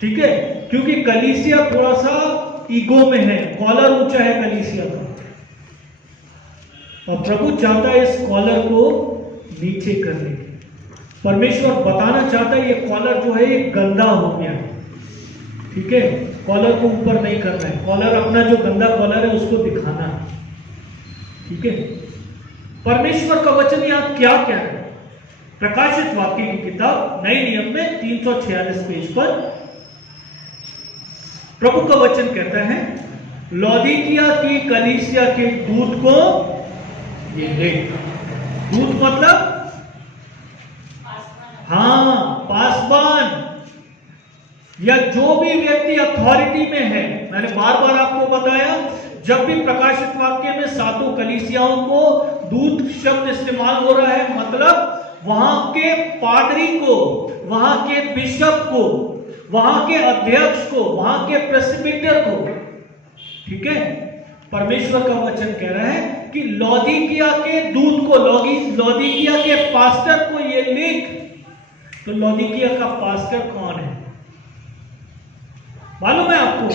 ठीक है, क्योंकि कलीसिया थोड़ा सा ईगो में है, कॉलर ऊंचा है कलीसिया का, और प्रभु चाहता है इस कॉलर को नीचे करने के। परमेश्वर बताना चाहता है ये कॉलर जो है ये गंदा हो गया है, ठीक है, कॉलर को ऊपर नहीं करना है, कॉलर अपना जो गंदा कॉलर है उसको दिखाना है, ठीक है। परमेश्वर का वचन यहां क्या कह रहा है? प्रकाशित वाक्य की किताब नए नियम में 346 पेज पर प्रभु का वचन कहता है, लौदीकिया की कलीसिया के दूत को ये लिख। दूत मतलब हाँ, पासवान या जो भी व्यक्ति अथॉरिटी में है। मैंने बार बार आपको बताया, जब भी प्रकाशित वाक्य में सातों कलीसियाओं को दूत शब्द इस्तेमाल हो रहा है, मतलब वहां के पादरी को, वहां के बिशप को, वहां के अध्यक्ष को, वहां के प्रेसिबिटर को, ठीक है। परमेश्वर का वचन कह रहा है कि लौदीकिया के दूत को, लौदीकिया के पास्टर को ये लिख। तो लौदीकिया का पास्टर कौन है मालूम है आपको?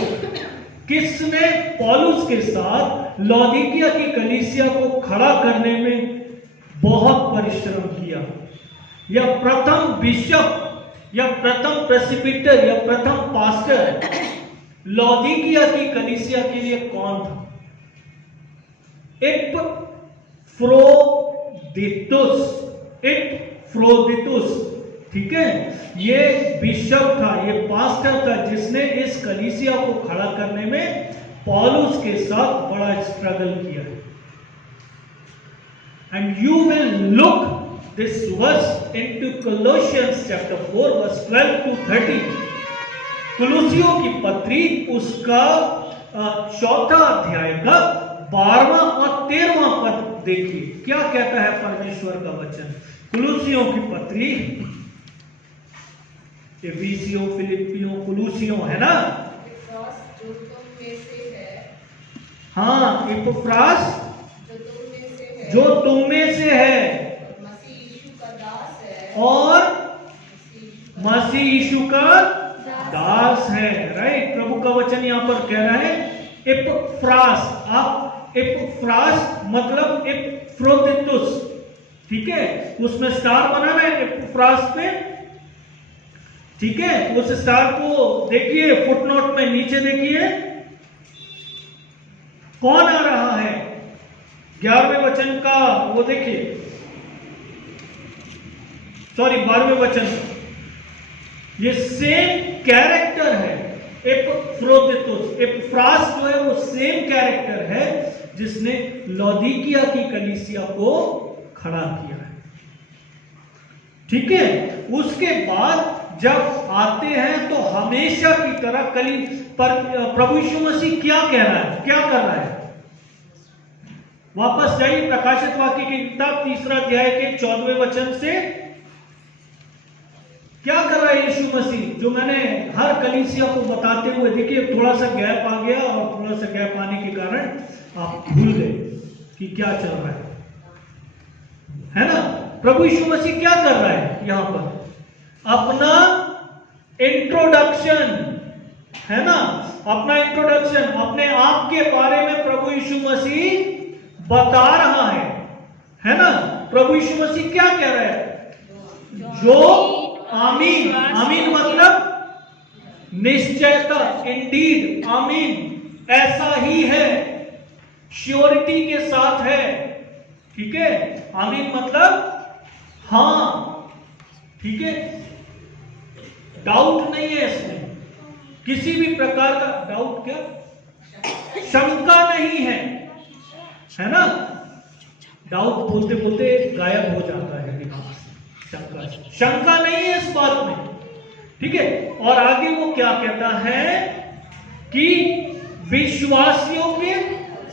किसने पौलुस के साथ लौदीकिया की कलीसिया को खड़ा करने में बहुत परिश्रम किया? या प्रथम बिशप या प्रथम प्रेसिबिटर या प्रथम पास्टर लौदीकिया की कलीसिया के लिए कौन था? एपफ्रोदितुस, ठीक है, ये बिशप था, ये पास्टर था, जिसने इस कलीसिया को खड़ा करने में पौलुस के साथ बड़ा स्ट्रगल किया है। And you will look this verse into Colossians chapter 4 verse 12 to 13। कुलुसियों की पत्री उसका चौथा अध्याय का 12वां और 13वां पद देखिए, क्या कहता है परमेश्वर का वचन। कुलुसियों की पत्री, एफिसियों, फिलिपियों, कुलुसियों, है ना? जो तुम में से है, हाँ, इपफ्रास जो तुम जो तुम में से है, में से है मसीह यीशु का दास है, और मसीह मसीह यीशु का यीशु का दास है। राइट, प्रभु का वचन यहां पर कह रहा है इपफ्रास। आप इपफ्रास मतलब एपफ्रोदितुस, ठीक है, उसमें स्टार बनाना है इपफ्रास पे, ठीक है। उस स्टार को देखिए, फुटनोट में नीचे देखिए कौन आ रहा है। 11वें वचन का वो देखिए, सॉरी 12वें वचन, ये सेम कैरेक्टर है एपफ्रोदितुस। एपफ्रास जो है वो सेम कैरेक्टर है जिसने लौदीकिया की कलीसिया को खड़ा किया है, ठीक है। उसके बाद जब आते हैं तो हमेशा की तरह प्रभु यीशु मसीह क्या कह रहा है, क्या कर रहा है? वापस जाइए प्रकाशित वाक्य की किताब 3 अध्याय के 14वें वचन से। क्या कर रहा है यीशु मसीह? जो मैंने हर कलीसिया को बताते हुए, देखिए थोड़ा सा गैप आ गया, और थोड़ा सा गैप आने के कारण आप भूल गए कि क्या चल रहा है ना? प्रभु यीशु मसीह क्या कर रहा है यहां पर? अपना इंट्रोडक्शन, है ना, अपना इंट्रोडक्शन, अपने आप के बारे में प्रभु यीशु मसीह बता रहा है ना? प्रभु यीशु मसीह क्या कह रहा है? जो आमीन, आमीन मतलब निश्चयता, इंडीड, आमीन, ऐसा ही है, श्योरिटी के साथ है, ठीक है। आमीन मतलब हां, ठीक है, डाउट नहीं है इसमें, किसी भी प्रकार का डाउट, क्या शंका नहीं है ना? डाउट बोलते बोलते गायब हो जाता है दिमाग से, शंका नहीं है इस बात में, ठीक है। और आगे वो क्या कहता है कि विश्वासियों के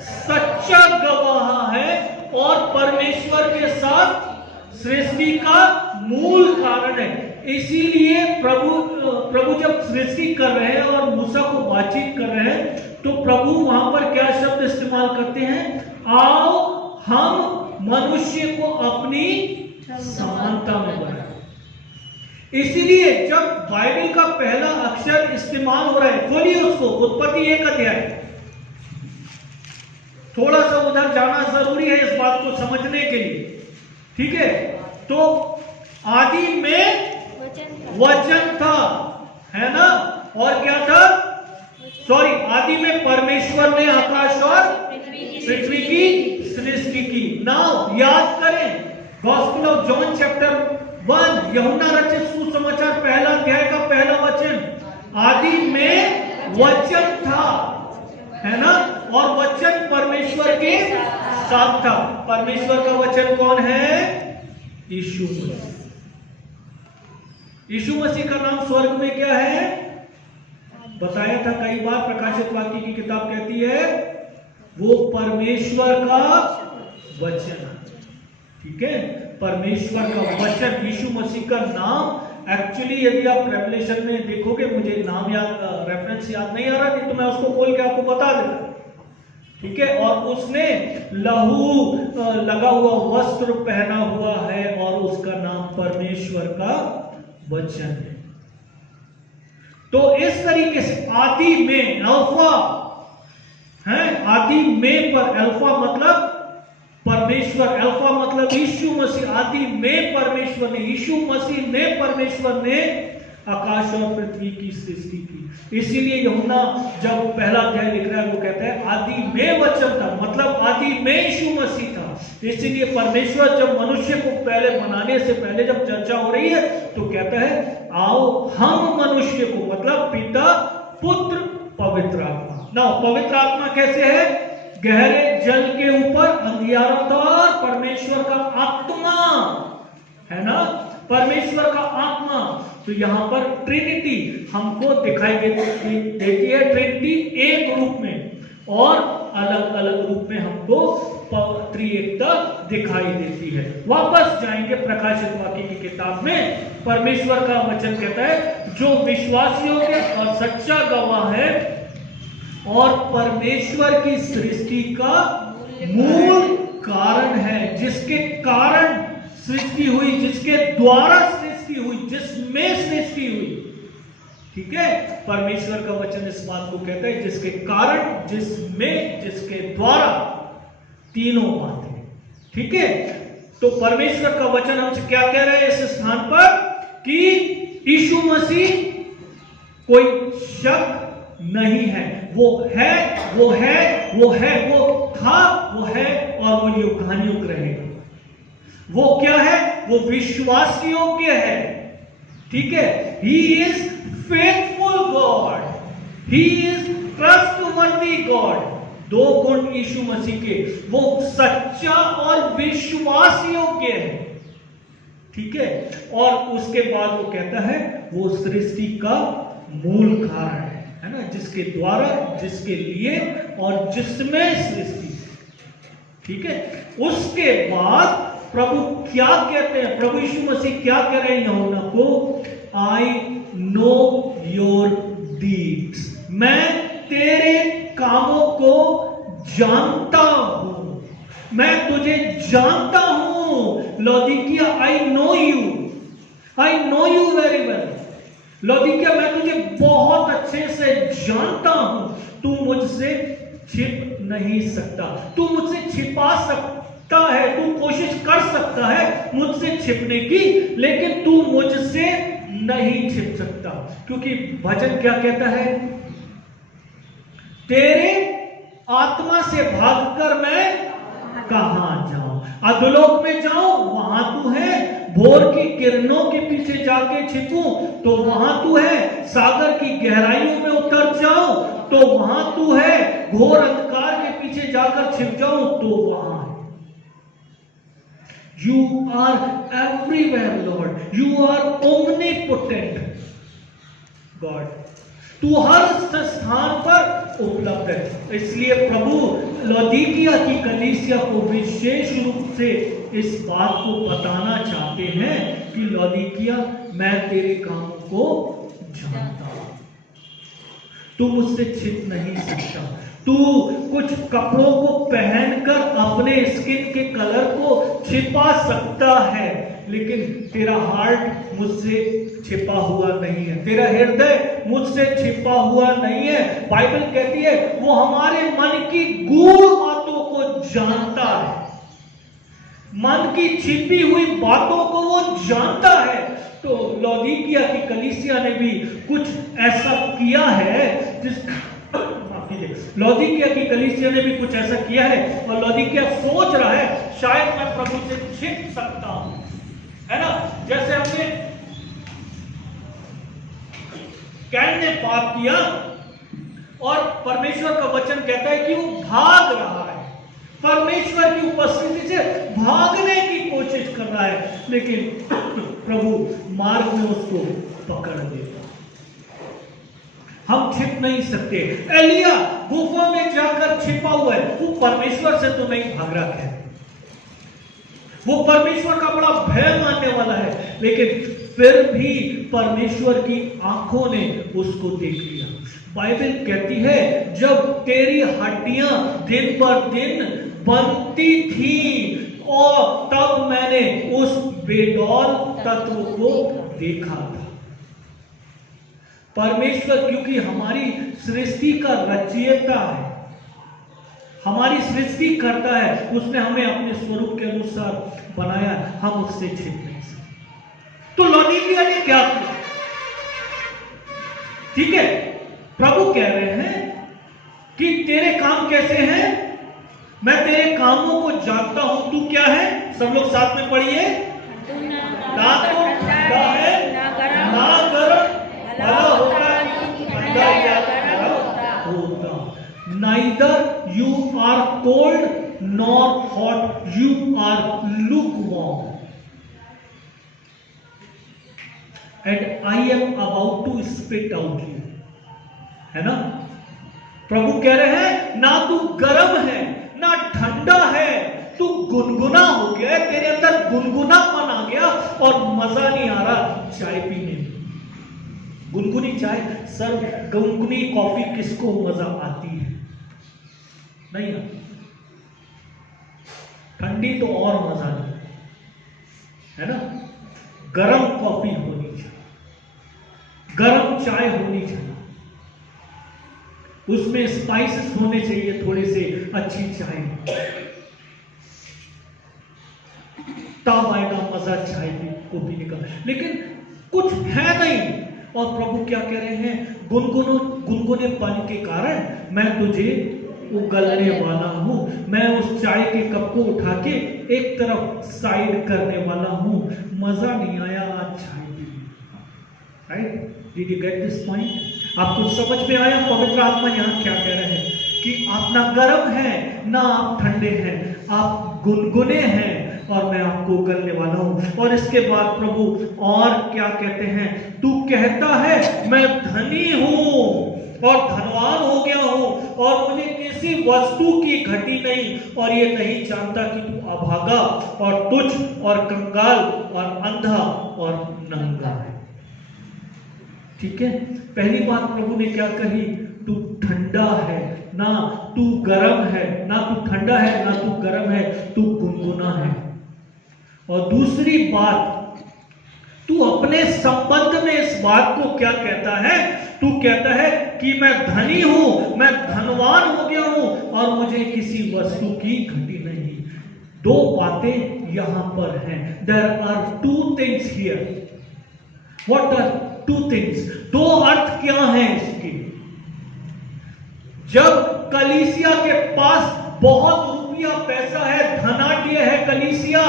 सच्चा गवाह है और परमेश्वर के साथ सृष्टि का मूल कारण है। इसीलिए प्रभु जब सृष्टि कर रहे हैं और मूसा को बातचीत कर रहे हैं, तो प्रभु वहां पर क्या शब्द इस्तेमाल करते हैं? आओ हम मनुष्य को अपनी समानता में बनाए। इसीलिए जब बाइबल का पहला अक्षर इस्तेमाल हो रहा है, खोलिए उसको, उत्पत्ति 1 अध्याय। थोड़ा सा उधर जाना जरूरी है इस बात को समझने के लिए, ठीक है। तो आदि में वचन था, है ना, और क्या था, सॉरी, आदि में परमेश्वर ने आकाश और पृथ्वी की सृष्टि की। नाउ याद करें, गॉस्पेल ऑफ जॉन चैप्टर 1, यूहन्ना रचित सुसमाचार पहला अध्याय का पहला वचन, आदि में वचन था, है ना, और वचन परमेश्वर के साथ था। परमेश्वर का वचन कौन है? यीशु मसीह। यीशु मसीह का नाम स्वर्ग में क्या है? बताया था कई बार, प्रकाशित वाक्य की किताब कहती है वो परमेश्वर का वचन, ठीक है, परमेश्वर का वचन। यीशु मसीह का नाम एक्चुअली, यदि आप रेवलेशन में देखोगे, मुझे नाम याद, रेफरेंस याद नहीं आ रहा, नहीं तो मैं उसको खोल के आपको बता देता, ठीक है। और उसने लहू लगा हुआ वस्त्र पहना हुआ है और उसका नाम परमेश्वर का वचन है। तो इस तरीके से आदि में अल्फा है, आदि में पर अल्फा मतलब परमेश्वर, अल्फा मतलब यीशु मसीह। आदि में परमेश्वर ने, यीशु मसीह ने, परमेश्वर ने आकाश और पृथ्वी की सृष्टि की। इसीलिए यूहन्ना जब पहला अध्याय लिख रहा है वो कहता है आदि में वचन था, मतलब आदि में यीशु मसीह था। इसीलिए परमेश्वर जब मनुष्य को पहले बनाने से पहले जब चर्चा हो रही है तो कहता है आओ हम मनुष्य को, मतलब पिता, पुत्र, पवित्र आत्मा। ना पवित्र आत्मा कैसे है? गहरे जल के ऊपर अंधियारा था और परमेश्वर का आत्मा, है ना, परमेश्वर का आत्मा। तो यहां पर ट्रिनिटी हमको दिखाई देती है, ट्रिनिटी एक रूप में और अलग अलग रूप में हमको त्रिएकता दिखाई देती है। वापस जाएंगे प्रकाशित वाक्य की किताब में, परमेश्वर का वचन कहता है जो विश्वास योग्य और सच्चा गवाह है और परमेश्वर की सृष्टि का मूल कारण है, जिसके कारण सृष्टि हुई, जिसके द्वारा सृष्टि हुई, जिसमें सृष्टि हुई, ठीक है। परमेश्वर का वचन इस बात को कहता है जिसके कारण, जिसमें, जिसके द्वारा, तीनों बातें, ठीक है। तो परमेश्वर का वचन हमसे क्या कह रहा है इस स्थान पर कि यीशु मसीह कोई शक नहीं है, वो है, वो है, वो है, वो था, वो है और वो युगानुयुग रहेगा। वो क्या है? वो विश्वास योग्य है, ठीक है। He is faithful God, he is trustworthy God. दो गुण यीशु मसीह के, वो सच्चा और विश्वास योग्य है, ठीक है। और उसके बाद वो कहता है वो सृष्टि का मूल कारण है ना, जिसके द्वारा, जिसके लिए और जिसमें सृष्टि, ठीक है। उसके बाद प्रभु क्या कहते हैं? प्रभु यीशु मसीह क्या कह रहे हैं यूहन्ना को? आई नो योर डीड्स, मैं तेरे कामों को जानता हूं, मैं तुझे जानता हूं। लौदीकिया, I know you very well. लौदीकिया, मैं तुझे बहुत अच्छे से जानता हूं, तू मुझसे छिप नहीं सकता, तू मुझसे छिपा सकता है, तू कोशिश कर सकता है मुझसे छिपने की, लेकिन तू मुझसे नहीं छिप सकता। क्योंकि भजन क्या कहता है? तेरे आत्मा से भागकर मैं कहां जाऊं? अधोलोक में जाऊं, वहां तू है। भोर की किरणों के पीछे जाके छिपूं तो वहां तू है। सागर की गहराइयों में उतर जाऊं तो वहां तू है। घोर अंधकार के पीछे जाकर छिप जाऊं तो वहां है। You are everywhere lord, you are omnipotent god, तू हर स्थान पर उपलब्ध है। इसलिए प्रभु लौदीकिया की कलीसिया को विशेष रूप से इस बात को बताना चाहते हैं कि लौदीकिया, मैं तेरे कामों को जानता हूं, तू मुझसे छिप नहीं सकता। तू कुछ कपड़ों को पहनकर अपने स्किन के कलर को छिपा सकता है, लेकिन तेरा हार्ट मुझसे छिपा हुआ नहीं है, तेरा हृदय मुझसे छिपा हुआ नहीं है। बाइबल कहती है वो हमारे मन की गूढ़ बातों को जानता है, मन की छिपी हुई बातों को वो जानता है। तो लौदीकिया की कलीसिया ने भी कुछ ऐसा किया है लौदीकिया की कलीसिया ने भी कुछ ऐसा किया है, और लौदीकिया सोच रहा है शायद मैं प्रभु से छिप सकता हूं, है ना। जैसे हमने कैन ने पाप किया और परमेश्वर का वचन कहता है कि वो भाग रहा है, परमेश्वर की उपस्थिति से भागने की कोशिश कर रहा है, लेकिन प्रभु मार्ग में उसको पकड़ लेता। हम छिप नहीं सकते। एलिया गुफा में जाकर छिपा हुआ है, वो परमेश्वर से तो नहीं भाग रहा है, वो परमेश्वर का बड़ा भय मानने वाला है, लेकिन फिर भी परमेश्वर की आंखों ने उसको देख लिया। बाइबल कहती है जब तेरी हड्डियां दिन पर दिन बनती थी और तब मैंने उस बेडौल तत्व को देखा था। परमेश्वर क्योंकि हमारी सृष्टि का रचयिता है, हमारी सृष्टि करता है, उसने हमें अपने स्वरूप के अनुसार बनाया, हम उससे छिप नहीं सकते। तो लौदीकिया ने क्या किया? ठीक है, प्रभु कह रहे हैं कि तेरे काम कैसे हैं, मैं तेरे कामों को जानता हूं। तू क्या है? सब लोग साथ में पढ़िए। ना तो ठंडा है ना गर्म, भला होता ठंडा या गर्म होता। Neither you are cold nor hot, you are lukewarm. And I am about to spit out you. है ना? प्रभु कह रहे हैं ना तू गर्म है ना ठंडा है, तू गुनगुना हो गया है, तेरे अंदर गुनगुनापन आ गया और मजा नहीं आ रहा चाय पीने में। गुनगुनी चाय, सर गुनगुनी कॉफी किसको मजा आती है? नहीं आती। ठंडी तो और मजा नहीं, है ना। गरम कॉफी होनी चाहिए, गरम चाय होनी चाहिए, उसमें स्पाइसेस होने चाहिए थोड़े से, अच्छी चाय, तब आएगा मजा चाय को पीने का। लेकिन कुछ है नहीं, और प्रभु क्या कह रहे हैं? गुनगुने पानी के कारण मैं तुझे उगलने वाला हूं, मैं उस चाय के कप को उठा के एक तरफ साइड करने वाला हूं। मजा नहीं आया आज चाय पीने, right? Did you get this point? आपको समझ में आया पवित्र आत्मा यहाँ क्या कह रहे हैं? कि आप ना गर्म हैं ना आप ठंडे हैं, आप गुनगुने हैं और मैं आपको उगलने वाला हूं। और इसके बाद प्रभु और क्या कहते हैं? तू कहता है मैं धनी हूं और धनवान हो गया हूं और मुझे किसी वस्तु की घटी नहीं, और ये नहीं जानता कि तू अभागा और तुच्छ और कंगाल और अंधा और नंगा है। ठीक है, पहली बात प्रभु ने क्या कही? तू ठंडा है ना तू गर्म है, ना तू ठंडा है ना तू गर्म है, तू गुनगुना है। और दूसरी बात, तू अपने संबंध में इस बात को क्या कहता है? तू कहता है कि मैं धनी हूं, मैं धनवान हो गया हूं और मुझे किसी वस्तु की घटी नहीं। दो बातें यहां पर हैं। There are two things here. What are two things? दो अर्थ क्या हैं इसके? जब कलीसिया के पास बहुत रुपया पैसा है, धनाढ्य है कलीसिया,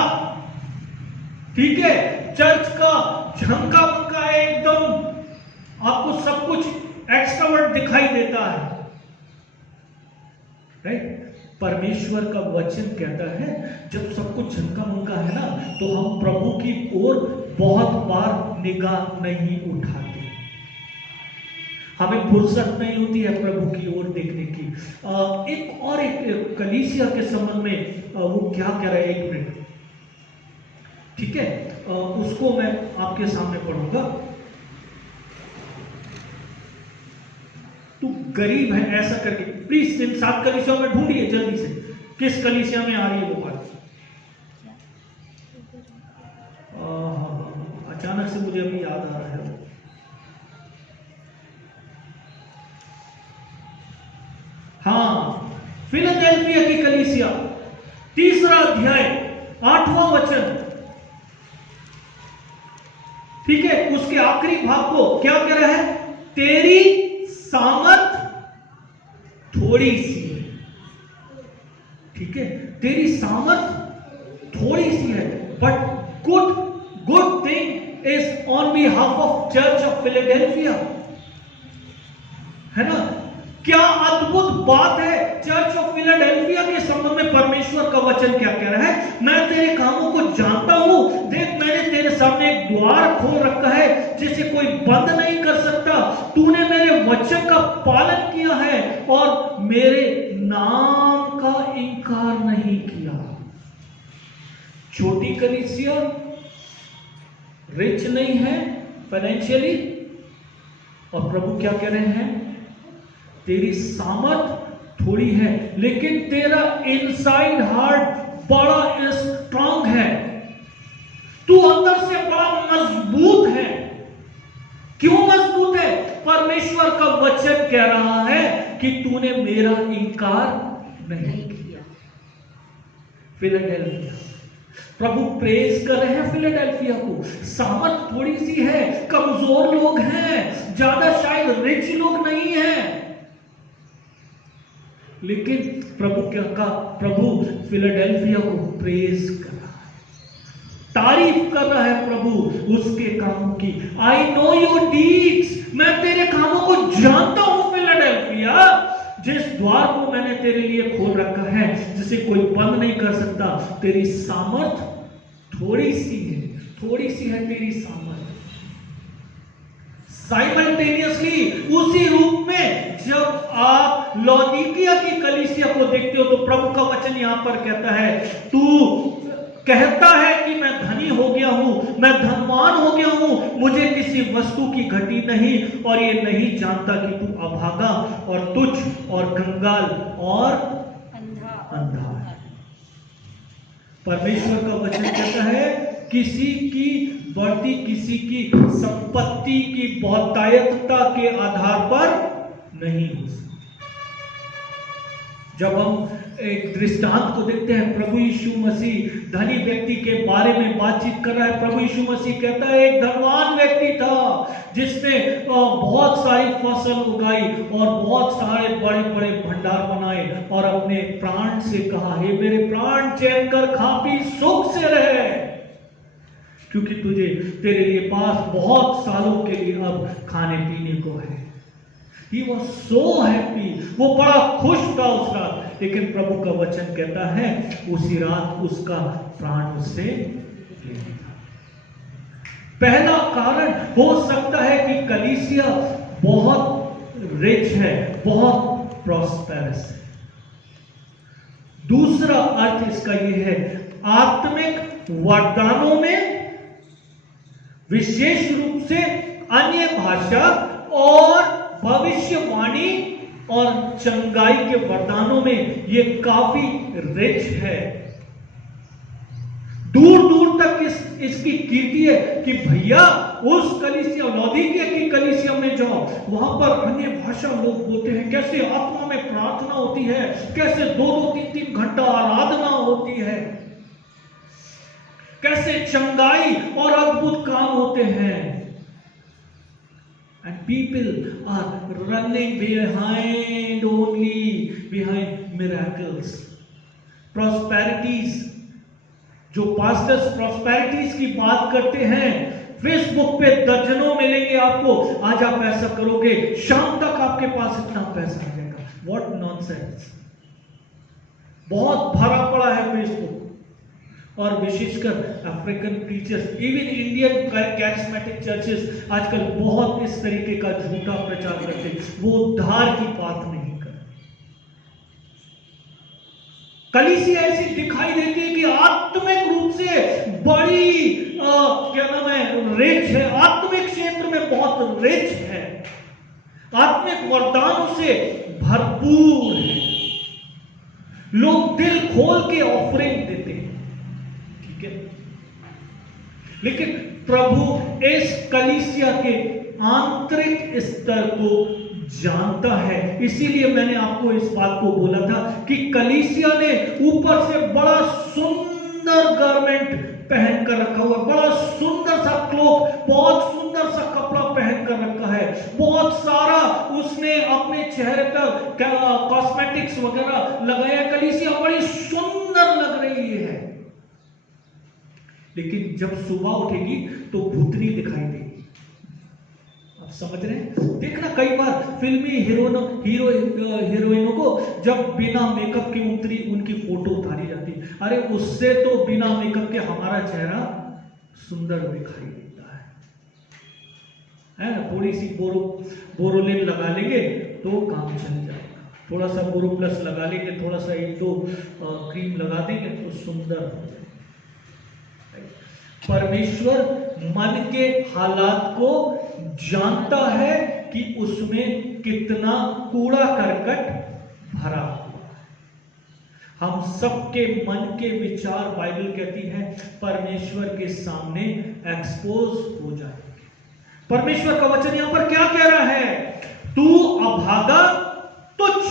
ठीक है, चर्च का झमका मंका है एकदम, आपको सब कुछ एक्स्ट्रावर्ट दिखाई देता है, राइट? परमेश्वर का वचन कहता है जब सब कुछ झमका मंका है ना, तो हम प्रभु की ओर बहुत बार निगाह नहीं उठाते, हमें फुर्सत नहीं होती है प्रभु की ओर देखने की। एक कलीसिया के संबंध में वो क्या कह रहा है, एक मिनट, ठीक है, उसको मैं आपके सामने पढ़ूंगा। तू गरीब है ऐसा करके, प्लीज इन 7 कलीसियाओं में ढूंढिए जल्दी से किस कलीसिया में आ रही है वो बात। मुझे अभी याद आ रहा है। हाँ, फिलडेल्फिया की कलीसिया, 3रा अध्याय 8वां वचन, ठीक है, उसके आखिरी भाग को क्या कह रहा है? तेरी सामर्थ थोड़ी सी है, ठीक है, तेरी सामर्थ थोड़ी सी है, but good thing is on behalf of church of Philadelphia, है ना? क्या अद्भुत बात है! चर्च ऑफ फिलाडेल्फिया के संबंध में परमेश्वर का वचन क्या कह रहा है? मैं तेरे कामों को जानता हूं, देख मैंने तेरे सामने एक द्वार खोल रखा है जिसे कोई बंद नहीं कर सकता। तूने मेरे वचन का पालन किया है और मेरे नाम का इनकार नहीं किया। छोटी कलीसिया, रिच नहीं है फाइनेंशियली, और प्रभु क्या कह रहे हैं? तेरी सामर्थ थोड़ी है, लेकिन तेरा इनसाइड हार्ट बड़ा स्ट्रांग है, तू अंदर से बड़ा मजबूत है। क्यों मजबूत है? परमेश्वर का वचन कह रहा है कि तूने मेरा इनकार नहीं किया। फिलाडेल्फिया, प्रभु प्रेज कर रहे हैं फिलाडेल्फिया को। सामर्थ थोड़ी सी है, कमजोर लोग हैं, ज्यादा शायद रिच लोग नहीं हैं, लेकिन प्रभु क्या कहा? प्रभु फिलाडेल्फिया को प्रेज कर रहा है, तारीफ कर रहा है प्रभु उसके कामों की। आई नो योर डीड्स, मैं तेरे कामों को जानता हूं फिलाडेल्फिया। जिस द्वार को मैंने तेरे लिए खोल रखा है, जिसे कोई बंद नहीं कर सकता, तेरी सामर्थ थोड़ी सी है, थोड़ी सी है तेरी सामर्थ। साइमल्टेनियसली, उसी रूप में जब आप लौदीकिया की कलीसिया को देखते हो, तो प्रभु का वचन यहां पर कहता है, तू कहता है कि मैं धनी हो गया हूं, मैं धनवान हो गया हूं, मुझे किसी वस्तु की घटी नहीं, और ये नहीं जानता कि तू अभागा और तुच्छ और कंगाल और अंधा है। परमेश्वर का वचन कहता है, किसी की बढ़ती, किसी की संपत्ति की बहुतायतता के आधार पर नहीं हो सकती। जब हम एक दृष्टांत को देखते हैं, प्रभु यीशु मसीह धनी व्यक्ति के बारे में बातचीत कर रहा है। प्रभु यीशु मसीह कहता है, एक धनवान व्यक्ति था जिसने बहुत सारी फसल उगाई और बहुत सारे बड़े बड़े भंडार बनाए, और अपने प्राण से कहा, हे मेरे प्राण, चैन कर खा पी सुख से रहे, क्योंकि तुझे, तेरे लिए पास बहुत सालों के लिए अब खाने पीने को है। He was so happy, वो बड़ा खुश था उस रात। लेकिन प्रभु का वचन कहता है, उसी रात उसका प्राण उससे ले लिया। पहला कारण हो सकता है कि कलीसिया बहुत रिच है, बहुत प्रॉस्पेरस है। दूसरा अर्थ इसका यह है, आत्मिक वरदानों में, विशेष रूप से अन्य भाषा और भविष्यवाणी और चंगाई के वरदानों में ये काफी रिच है। दूर दूर तक इसकी कीर्ति है कि भैया उस कलीसिया, लौदीकिया की कलीसिया में जाओ, वहां पर अन्य भाषा लोग बोलते हैं, कैसे आत्मा में प्रार्थना होती है, कैसे 2-2-3-3 घंटा आराधना होती है, कैसे चंगाई और अद्भुत काम होते हैं। And people are running behind miracles, prosperities। जो पास्टर्स प्रॉस्पेरिटीज की बात करते हैं, फेसबुक पे दर्जनों मिलेंगे आपको, आज आप ऐसा करोगे, शाम तक आपके पास इतना पैसा आ जाएगा। What nonsense! बहुत भरा पड़ा है फेसबुक, और विशेषकर African preachers, even Indian charismatic churches आजकल बहुत इस तरीके का झूठा प्रचार करते हैं। वो उद्धार की बात नहीं कर। कलीसिया ऐसी दिखाई देती है कि आत्मिक रूप से बड़ी क्या नाम है, रिच है, आत्मिक क्षेत्र में बहुत रिच है, आत्मिक वरदानों से भरपूर है। लोग दिल खोल के ऑफरिंग देते हैं, लेकिन प्रभु इस कलीसिया के आंतरिक स्तर को जानता है। इसीलिए मैंने आपको इस बात को बोला था कि कलीसिया ने ऊपर से बड़ा सुंदर गारमेंट पहन कर रखा हुआ, बड़ा सुंदर सा क्लोक, बहुत सुंदर सा कपड़ा पहन कर रखा है, बहुत सारा उसने अपने चेहरे पर कॉस्मेटिक्स वगैरह लगाया, कलीसिया बड़ी सुंदर लग रही है। लेकिन जब सुबह उठेगी तो भूतनी दिखाई देगी। आप समझ रहे हैं? देखना कई बार फिल्मी हीरोइनों को जब बिना मेकअप के उनकी फोटो उतारी जाती, अरे उससे तो बिना मेकअप के हमारा चेहरा सुंदर दिखाई देता है ना। थोड़ी सी बोरोलिन लगा लेंगे तो काम चल जाएगा, थोड़ा सा बोरो प्लस लगा लेंगे, थोड़ा सा एक दो क्रीम लगा देंगे तो सुंदर हो जाएगा। परमेश्वर मन के हालात को जानता है कि उसमें कितना कूड़ा करकट भरा हुआ है। हम सबके मन के विचार, बाइबल कहती है, परमेश्वर के सामने एक्सपोज हो जाएंगे। परमेश्वर का वचन यहां पर क्या कह रहा है? तू अभागा, तुच्छ,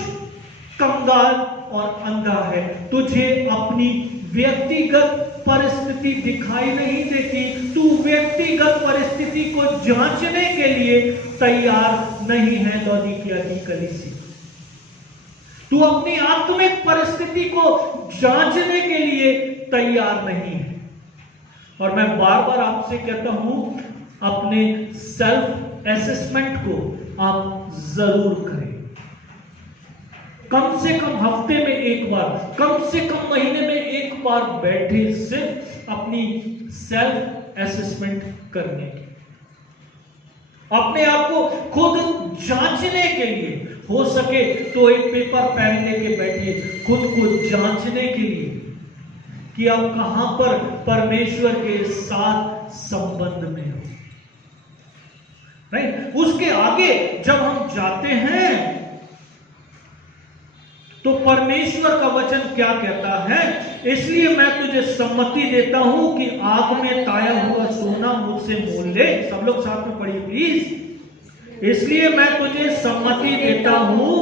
कंगाल और अंधा है, तुझे अपनी व्यक्तिगत परिस्थिति दिखाई नहीं देती, तू व्यक्तिगत परिस्थिति को जांचने के लिए तैयार नहीं है। लौदीकिया की कलीसिया, तू अपनी आत्मिक परिस्थिति को जांचने के लिए तैयार नहीं है। और मैं बार बार आपसे कहता हूं, अपने सेल्फ असेसमेंट को आप जरूर करें। कम से कम हफ्ते में एक बार, कम से कम महीने में एक बार बैठे सिर्फ अपनी सेल्फ असेसमेंट करने के, अपने आप को खुद जांचने के लिए। हो सके तो एक पेपर पेन लेके बैठिए, खुद को जांचने के लिए कि आप कहां पर परमेश्वर के साथ संबंध में हो। राइट? उसके आगे जब हम जाते हैं तो परमेश्वर का वचन क्या कहता है? इसलिए मैं तुझे सम्मति देता हूं कि आग में ताया हुआ सोना मुझसे मोल ले। सब लोग साथ में पढ़िए प्लीज। इसलिए मैं तुझे सम्मति देता हूं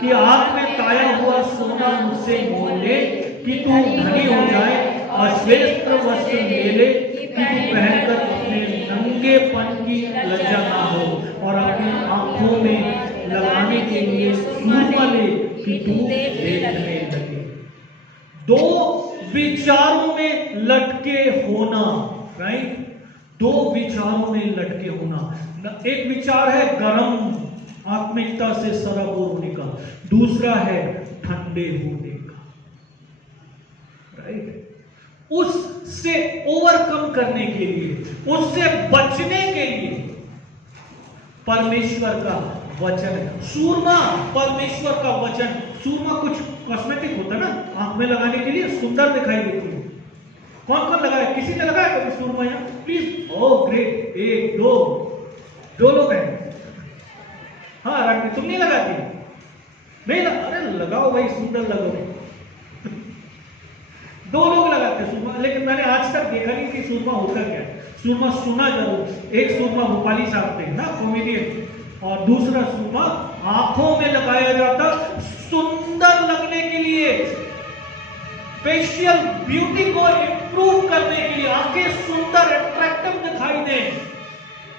कि आग में ताया हुआ सोना मुझसे मोल ले, कि तू धनी हो जाए, अश्वेत वस्त्र ले ले, कि तू पहनकर अपने नंगेपन की लज्जा ना हो, और अपनी आंखों में लगाने के लिए सूरमा ले कि तू देखने लगे। दो विचारों में लटके होना। राइट? दो विचारों में लटके होना। एक विचार है गर्म आत्मिकता से सराबोर होने का, दूसरा है ठंडे होने का। राइट? उससे ओवरकम करने के लिए, उससे बचने के लिए परमेश्वर का वचन है। सूरमा परमेश्वर का वचन। सूरमा कुछ कॉस्मेटिक होता है ना, आंख में लगाने के लिए सुंदर दिखाई देती है। कौन कौन लगाया? किसी ने लगाया कभी सूरमा यहाँ? प्लीज। ओह ग्रेट, एक दो लोग हैं। हाँ रानी, तुम नहीं लगाती? नहीं लगा? अरे लगाओ भाई, सुंदर लगो। दो लोग लगाते हैं सूरमा, लेकिन मैंने आज तक देखा नहीं कि सूरमा होता क्या है। सूरमा सुना जरूर। एक सूरमा भोपाली साहब थे ना, कॉमेडियन, और दूसरा सूरमा आंखों में लगाया जाता सुंदर लगने के लिए, फेशियल ब्यूटी को इंप्रूव करने के लिए। आंखें सुंदर अट्रैक्टिव दिखाई दे,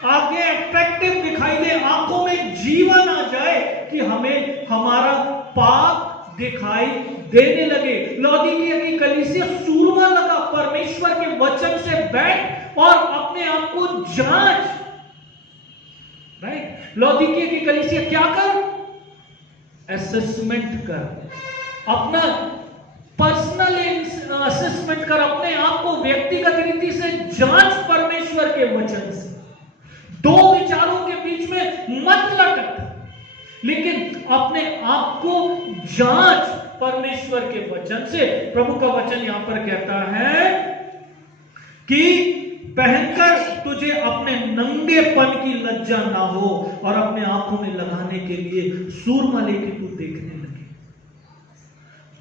आंखें अट्रैक्टिव दिखाई दे, आंखों में जीवन आ जाए कि हमें हमारा पाप दिखाई देने लगे। लौदीकिया की कलीसिया सूरमा लगा, परमेश्वर के वचन से बैठ और अपने आप को जांच। राइट? लौदीकिया की कलीसिया क्या कर? असेसमेंट कर, अपना पर्सनल असेसमेंट कर, अपने आप को व्यक्तिगत रीति से जांच परमेश्वर के वचन से। दो विचारों के बीच में मत लटक, लेकिन अपने आप को जांच परमेश्वर के वचन से। प्रभु का वचन यहां पर कहता है कि पहनकर तुझे अपने नंगेपन की लज्जा ना हो, और अपने आंखों में लगाने के लिए सूरमा लेके तू देखने लगे।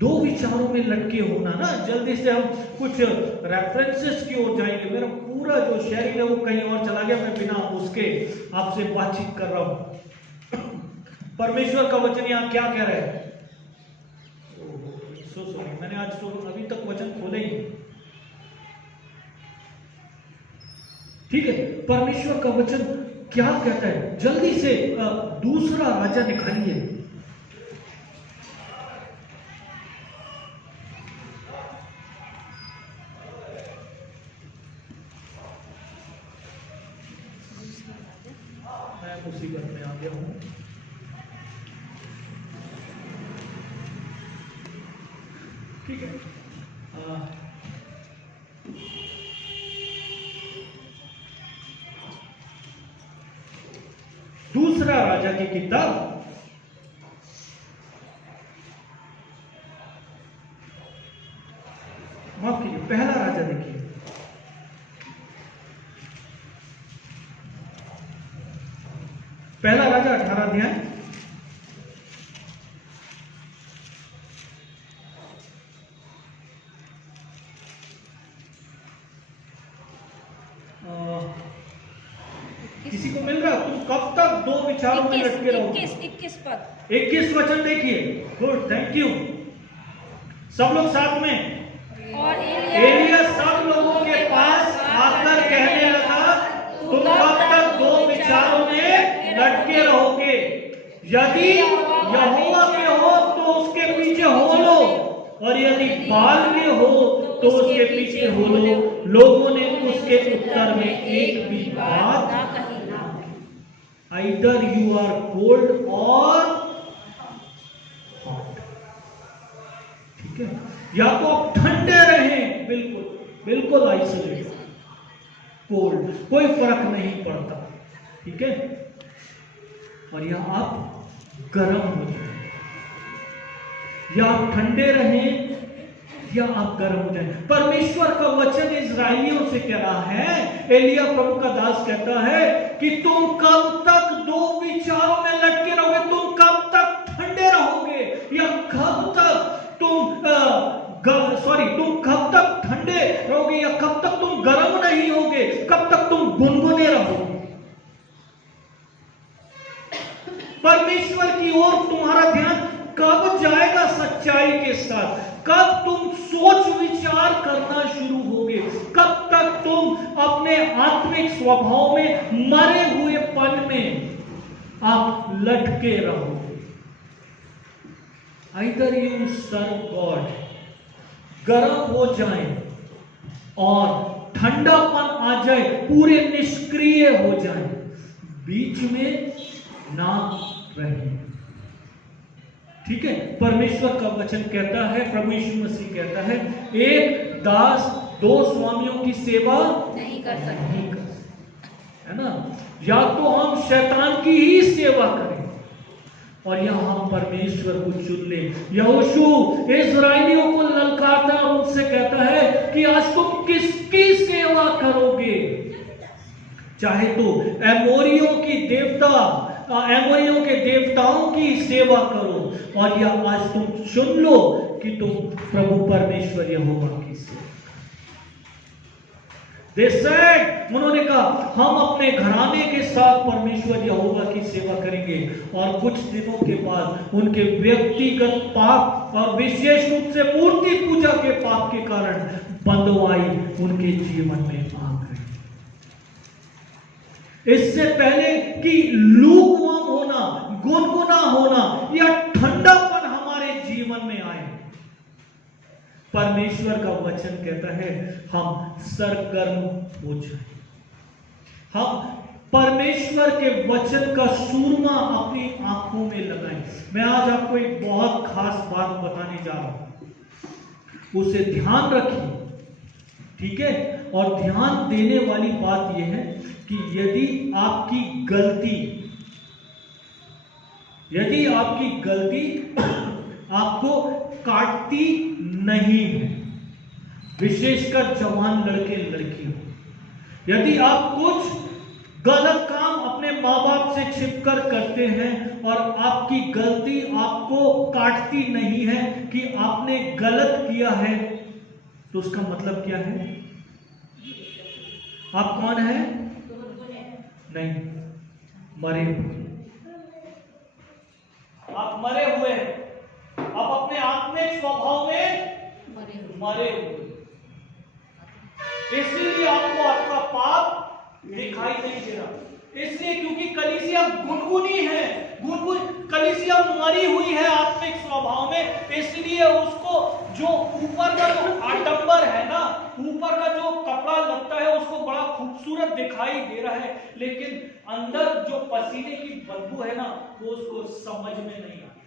दो विचारों में लटके होना ना, जल्दी से हम कुछ रेफरेंसेस की ओर जाएंगे। मेरा पूरा जो शेयरिंग है वो कहीं और चला गया, मैं बिना उसके आपसे बातचीत कर रहा हूं। परमेश्वर का वचन यहां क्या कह रहा है? सॉरी, मैंने आज तो अभी तक वचन खोले ही। ठीक है, परमेश्वर का वचन क्या कहता है? जल्दी से दूसरा राजा निकालिए। मैं मुसीबत में आ गया हूं। ठीक है, दूसरा राजा की किताब माफ कीजिए, पहला राजा देखिए। पहला राजा 18 अध्याय, किसी को मिल रहा? तुम कब तक दो विचारों में लटके रहोगे? 21 पद, 21 वचन देखिए। Good, thank you. सब लोग साथ में। और एलिया सब लोगों के पास आकर कहने लगा, तुम कब तक दो विचारों में लटके रहोगे? यदि यहोवा के हो तो उसके पीछे हो लो, और यदि बाल के हो तो उसके पीछे हो लो। लोगों ने उसके उत्तर में एक भी बात ना कही। Either you are cold or hot, ठीक है? या तो आप ठंडे रहें, बिल्कुल बिल्कुल आइसोलेट, कोल्ड, कोई फर्क नहीं पड़ता, ठीक है? और या आप गर्म हो जाए, या आप ठंडे रहें या आप गर्म हो जाए। परमेश्वर का वचन इस्राएलियों से कह रहा है, एलिया प्रभु का दास कहता है कि तुम कब तक दो विचारों में लटके रहोगे? तुम कब तक ठंडे रहोगे, या कब तक तुम कब तक ठंडे रहोगे, या कब तक तुम गर्म नहीं होगे? कब तक तुम गुनगुने रहोगे? परमेश्वर की ओर तुम्हारा ध्यान कब जाएगा सच्चाई के साथ? कब तुम सोच विचार करना शुरू होगे? कब तक तुम अपने आत्मिक स्वभाव में मरे हुए पन में आप लटके रहोगे? आइदर यू सर्व गॉड, गर्म हो जाए और ठंडापन आ जाए, पूरे निष्क्रिय हो जाए, बीच में ना रहे, ठीक है? परमेश्वर का वचन कहता है, प्रभु यीशु मसीह कहता है, एक दास दो स्वामियों की सेवा नहीं कर सकते, है ना? या तो हम शैतान की ही सेवा करें और या हम परमेश्वर को चुन ले। यहोशू इस्राएलियों को ललकारता है और उनसे कहता है कि आज तुम किसकी सेवा करोगे? चाहे तो एमोरियों के देवताओं की सेवा करो, और या आज तुम चुन लो कि तुम प्रभु परमेश्वर यहोवा की सेवा। They said, उन्होंने कहा हम अपने घराने के साथ परमेश्वर यहोवा की सेवा करेंगे। और कुछ दिनों के बाद उनके व्यक्तिगत पाप और विशेष रूप से मूर्ति पूजा के पाप के कारण बंधुआई उनके जीवन में आ गई। इससे पहले कि लूकवार्म होना, गुनगुना होना या ठंडापन हमारे जीवन में आए, परमेश्वर का वचन कहता है हम सरगर्म हो जाए, हम परमेश्वर के वचन का सूरमा अपनी आंखों में लगाएं। मैं आज आपको एक बहुत खास बात बताने जा रहा हूं, उसे ध्यान रखिए, ठीक है? और ध्यान देने वाली बात यह है कि यदि आपकी गलती आपको काटती नहीं है, विशेषकर जवान लड़के लड़कियों, यदि आप कुछ गलत काम अपने माँ बाप से छिपकर करते हैं और आपकी गलती आपको काटती नहीं है कि आपने गलत किया है, तो उसका मतलब क्या है? आप कौन है? नहीं, मरे हुए। आप मरे हुए हैं, आप अपने आत्मिक स्वभाव में मरे हुए, इसलिए आपको आपका पाप दिखाई नहीं दे रहा। इसलिए क्योंकि कलीसिया गुनगुनी है, कलीसिया मरी हुई है आत्मिक स्वभाव में, इसलिए उसको जो ऊपर का जो आडंबर है ना, ऊपर का जो कपड़ा लगता है उसको बड़ा खूबसूरत दिखाई दे रहा है, लेकिन अंदर जो पसीने की बदबू है ना, वो उसको समझ में नहीं आती।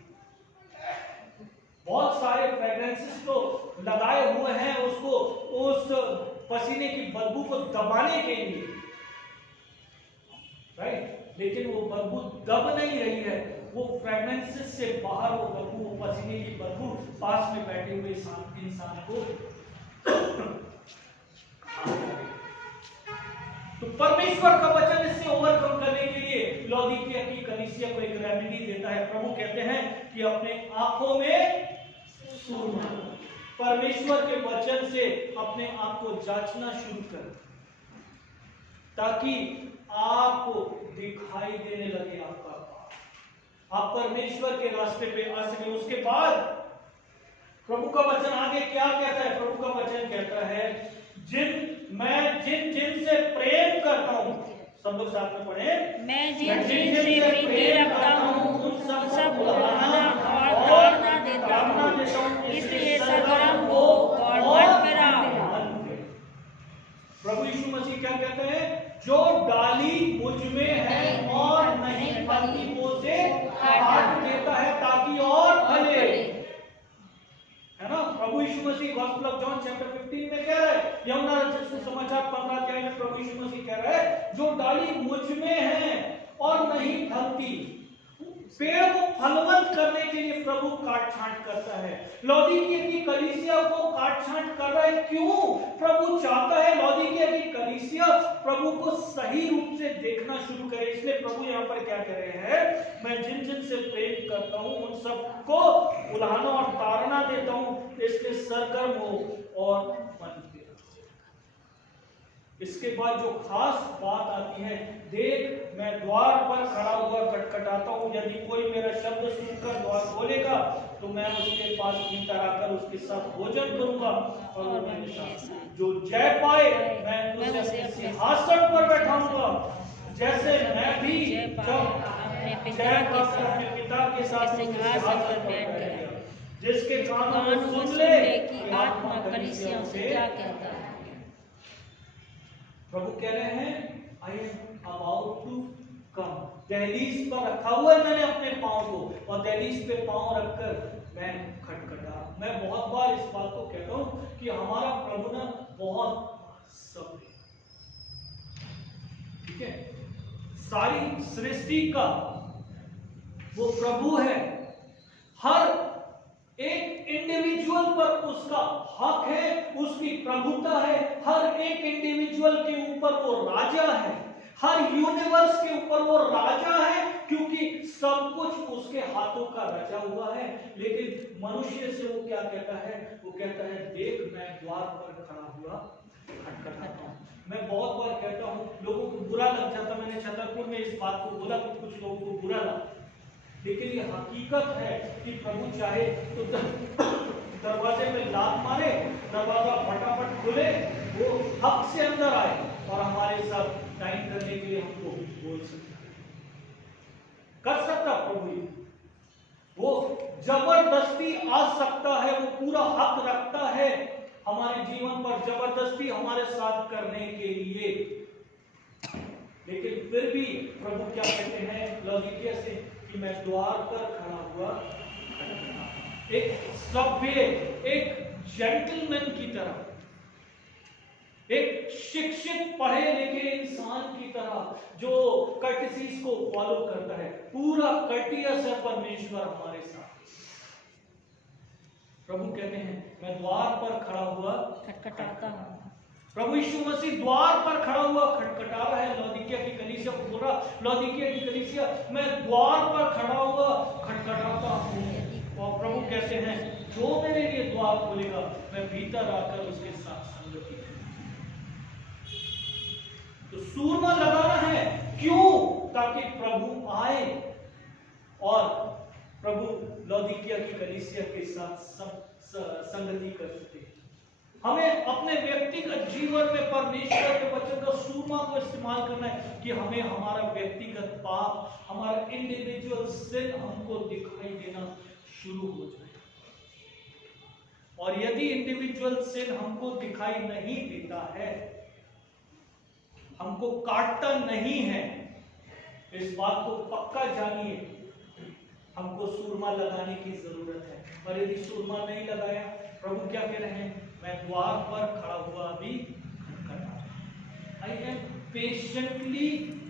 बहुत सारे फ्रेग्रेंसेस तो लगाए हुए हैं उसको, उस पसीने की बदबू को दबाने के लिए, राइट, लेकिन वो बदबू दब नहीं रही है, वो फ्रेग्रेंसेस से बाहर वो बदबू, वो पसीने की बदबू पास में बैठे हुए इंसान को तो परमेश्वर का वचन इससे ओवरकम करने के लिए लौदीकिया की कलीसिया को एक रेमेडी देता है। प्रभु कहते हैं कि अपने आंखों में सुरमा, परमेश्वर के वचन से अपने आप को जांचना शुरू कर, ताकि आपको दिखाई देने लगे आपका पाप, आप परमेश्वर के रास्ते पे आ सके। उसके बाद प्रभु का वचन आगे क्या कहता है? प्रभु का वचन कहता है, मैं जिन से प्रेम करता हूं, सब लोग साथ में पढ़े, मैं जिन से प्रीति रखता हूँ उन सब उलाहना और ताड़ना देता हूँ, इसलिए सरगर्म हो और मन फिराओ। प्रभु यीशु मसीह क्या कहते हैं? जो डाली मुझ में है और नहीं फलती वो से काट देता है ताकि और फले, है ना। प्रभु यीशु मसीह गॉस्पेल ऑफ जॉन चैप्टर 15 में कह रहा है, यूहन्ना रचित सुसमाचार 15 अध्याय में प्रभु यीशु मसीह कह रहा है, जो डाली मुझ में है और नहीं फलती, पेड़ को फलवंत करने के लिए प्रभु काट छांट करता है। लौदीकिया की कलीसिया को काट छांट कर रहा है, क्यों? प्रभु चाहता है लौदीकिया की कलीसिया प्रभु को सही रूप से देखना शुरू करे। इसलिए प्रभु यहाँ पर क्या कह रहे हैं? मैं जिन से प्रेम करता हूं उन सबको उलाहना और ताड़ना देता हूं, इसलिए सरगर्म हो और मन फिराओ। इसके बाद जो खास बात आती है, देख मैं द्वार पर खड़ा हुआ खटखटाता हूं, यदि कोई मेरा शब्द सुनकर द्वार खोलेगा तो मैं उसके पास भीतर आकर उसके साथ भोजन करूंगा और वो मेरे साथ, जो जय पाए मैं उसे अपने सिंहासन पर बैठाऊंगा, जैसे मैं भी जब अपने पिता के साथ सिंहासन पर बैठ गया। जिसके कानों सुन ले कि आत्मा कलीसियाओं से क्या कहता है। प्रभु कह रहे हैं, I am about to come. दहलीज पर रखा हुआ है मैंने अपने पांव को, और दहलीज पे पांव रखकर मैं खटखटा। मैं बहुत बार इस बात को कहता हूं कि हमारा प्रभु ना बहुत सभ्य, ठीक है, सारी सृष्टि का वो प्रभु है, हर एक इंडिविजुअल पर उसका हक है, उसकी प्रभुता है, हर एक इंडिविजुअल के ऊपर वो राजा है, हर यूनिवर्स के ऊपर वो राजा है, क्योंकि सब कुछ उसके हाथों का रचा हुआ है। लेकिन मनुष्य से वो क्या कहता है? वो कहता है, देख मैं द्वार पर खड़ा हुआ खटखटाता हूं। मैं बहुत बार कहता हूं, लोगों को बुरा लग जाता, मैंने छतरपुर में इस बात को बोला तो कुछ लोगों को बुरा लगा, लेकिन ये हकीकत है कि प्रभु चाहे तो दरवाजे में लात मारे, दरवाजा फटाफट खुले, वो हक से अंदर आए और हमारे साथ टाइम करने के लिए हमको बोल सकता है, कर सकता प्रभु। वो जबरदस्ती आ सकता है, वो पूरा हक रखता है हमारे जीवन पर जबरदस्ती हमारे साथ करने के लिए। लेकिन फिर भी प्रभु क्या कहते हैं लौदीकिया से कि मैं द्वार पर खड़ा हुआ, एक सभ्य, एक जेंटलमैन की तरह, एक शिक्षित पढ़े लिखे इंसान की तरह जो कर्टिसीज को फॉलो करता है, पूरा कर्टियस है परमेश्वर हमारे साथ। प्रभु कहते हैं, मैं द्वार पर खड़ा हुआ खटखटाता हूँ। प्रभु यीशु मसीह द्वार पर खड़ा हुआ खटखटा रहा है, लौदीकिया की कलीसिया को बोल रहा, लौदीकिया की कलीसिया मैं द्वार पर खड़ा हुआ खटखटाता हूँ। और प्रभु कहते हैं जो मेरे लिए द्वार खोलेगा मैं भीतर आकर उसके साथ संगति करूंगा। तो सूरमा लगाना है, क्यों? ताकि प्रभु आए और प्रभु लौदीकिया की कलीसिया के साथ संगति कर सके। हमें अपने व्यक्तिगत जीवन में परमेश्वर के वचन का सूरमा को इस्तेमाल करना है कि हमें हमारा व्यक्तिगत पाप, हमारा इंडिविजुअल सिन हमको दिखाई देना शुरू हो जाए। और यदि इंडिविजुअल सिन हमको दिखाई नहीं देता है, हमको काटता नहीं है, इस बात को पक्का जानिए, हमको सूरमा लगाने की जरूरत है। और यदि सूरमा नहीं लगाया, प्रभु क्या कह रहे हैं? मैं द्वार पर खड़ा हुआ अभी खटखटा, आई एम पेशेंटली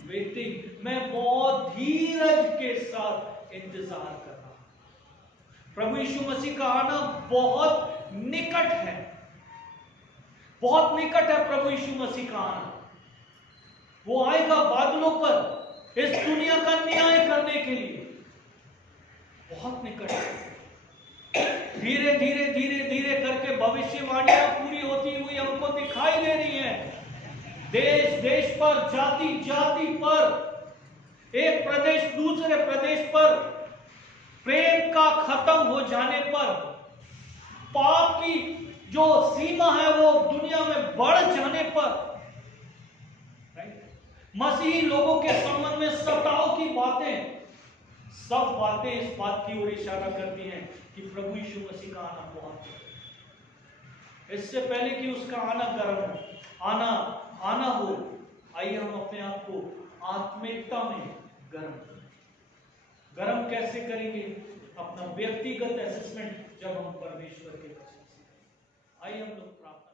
वेटिंग, मैं बहुत धीरज के साथ इंतजार कर रहा हूं। प्रभु यीशु मसीह का आना बहुत निकट है, बहुत निकट है प्रभु यीशु मसीह का आना। वो आएगा बादलों पर इस दुनिया का न्याय करने के लिए, बहुत निकट है। धीरे धीरे धीरे धीरे करके भविष्यवाणियां पूरी होती हुई हमको दिखाई दे रही हैं। देश देश पर, जाति जाति पर, एक प्रदेश दूसरे प्रदेश पर प्रेम का खत्म हो जाने पर, पाप की जो सीमा है वो दुनिया में बढ़ जाने पर, मसीही लोगों के संबंध में सताव की बातें, सब बातें इस बात की ओर इशारा करती हैं कि प्रभु यीशु मसीह का आना बहुत है। इससे पहले कि उसका आना गर्म हो, आना हो, आइए हम अपने आप को आत्मिकता में गर्म कैसे करेंगे? अपना व्यक्तिगत असेसमेंट जब हम परमेश्वर के वचन से, आइए हम लोग प्रार्थना